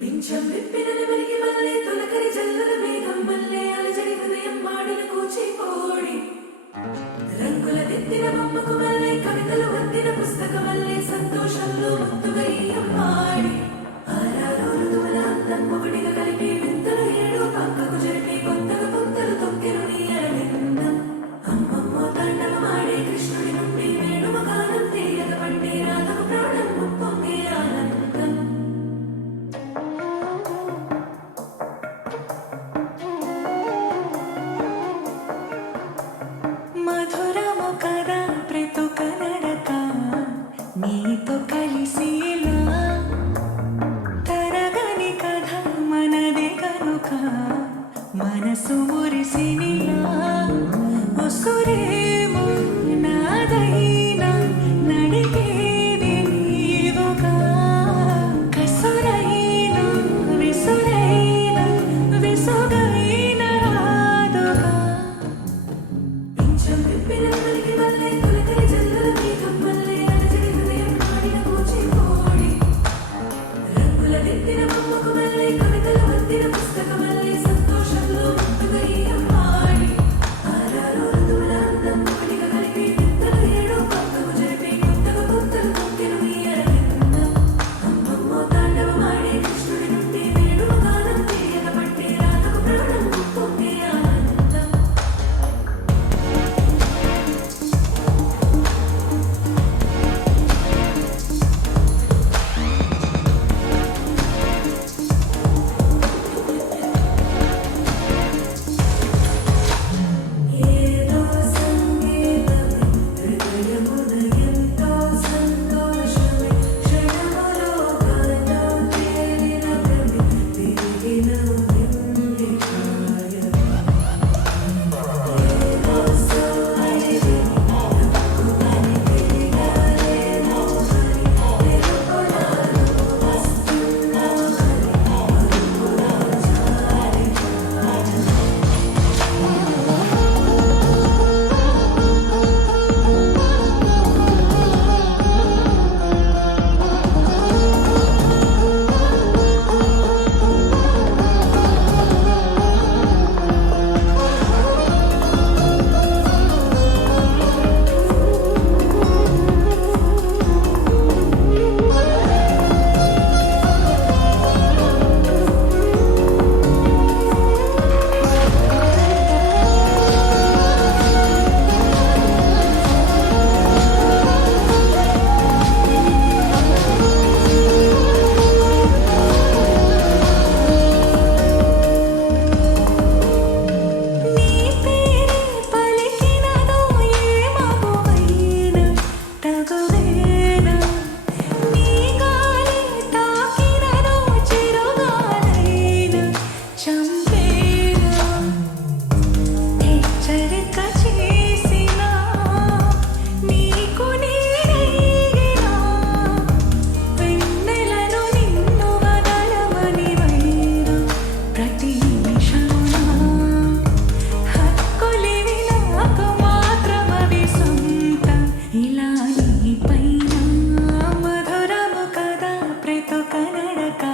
పింఛం విప్పిన నెమలికి మల్లె తొలకరి జల్లల మేఘం మల్లె అలజడి హృదయం మాడిన కూచిపోడి రంగుల దిద్దిన బొమ్మకు మల్లె కవితలు వద్దిన పుస్తక మల్లె సంతోషంలో ముద్దుగా అమ్మాడి ఆరారు ఋతువుల అందం ఒకటిగా కలిపి వింతలు ఏడు పక్కకు జరిపి కొత్తగా పుంతలు తొక్కెను నీ అరవిందం అమ్మమ్మో తాండవమాడే కృష్ణుడి నుండి వేణుమ గానం తీయగ పండే రాధకు ప్రాణం ఉప్పొంగే ఆనందం మధురము కదా బ్రతుక నడక నీతో కలిసిలా తరగని కథ మనదే కనుక మనసు మురిసినిలా ఉసురేమో నాదైనా నడిగేది నీవుగా కసురైనా విసురైనా విసుగైన రాదుగా పింఛం విప్పిన నెమలికి మల్లె తొలకరి జల్లల మేఘం మల్లె అలజడి హృదయం మాడిన కూచిపోడి రంగుల దిద్దిన బొమ్మకు మల్లె కవితలు వద్దిన పుస్తక మల్లె సంతోషంలో ముద్దుగా అమ్మాడి ఆరారు ఋతువుల అందం ఒకటిగా కలిపి వింతలు ఏడు పక్కకు జరిపి కొత్తగా పుంతలు తొక్కెను నీ అరవిందం అమ్మమ్మో తాండవమాడే కృష్ణుడి నుండి వేణుమ గానం తీయగ పట్టే రాధకు ప్రాణం ఉప్పొంగే ఆనందం ఏదో సంగీతమే హృదయమున ఎంతో సంతోషమే క్షణములో గాలో తేలిన భ్రమే తిరిగిన వెండి ఛాయమే ఏదో సోయని నవ్వుమని తిరిగాలేమో హరి వెలుపలాలో వస్తున్నా హరి అరుపులా జారి నీ పేరే పలికినదో ఏ మగువైనా తగువేనా నీ గాలి తాకినదో చిరుగాలైనా చంపేనా హెచ్చరిక చేసినా నీకు నేనైనా వెన్నెలను నిన్ను వదలమని వైనా ప్రతి నిమిషమున హక్కులివి నాకు మాత్రమవి సొంతం ఇలా నీపైన మధురము కదా బ్రతుక నడక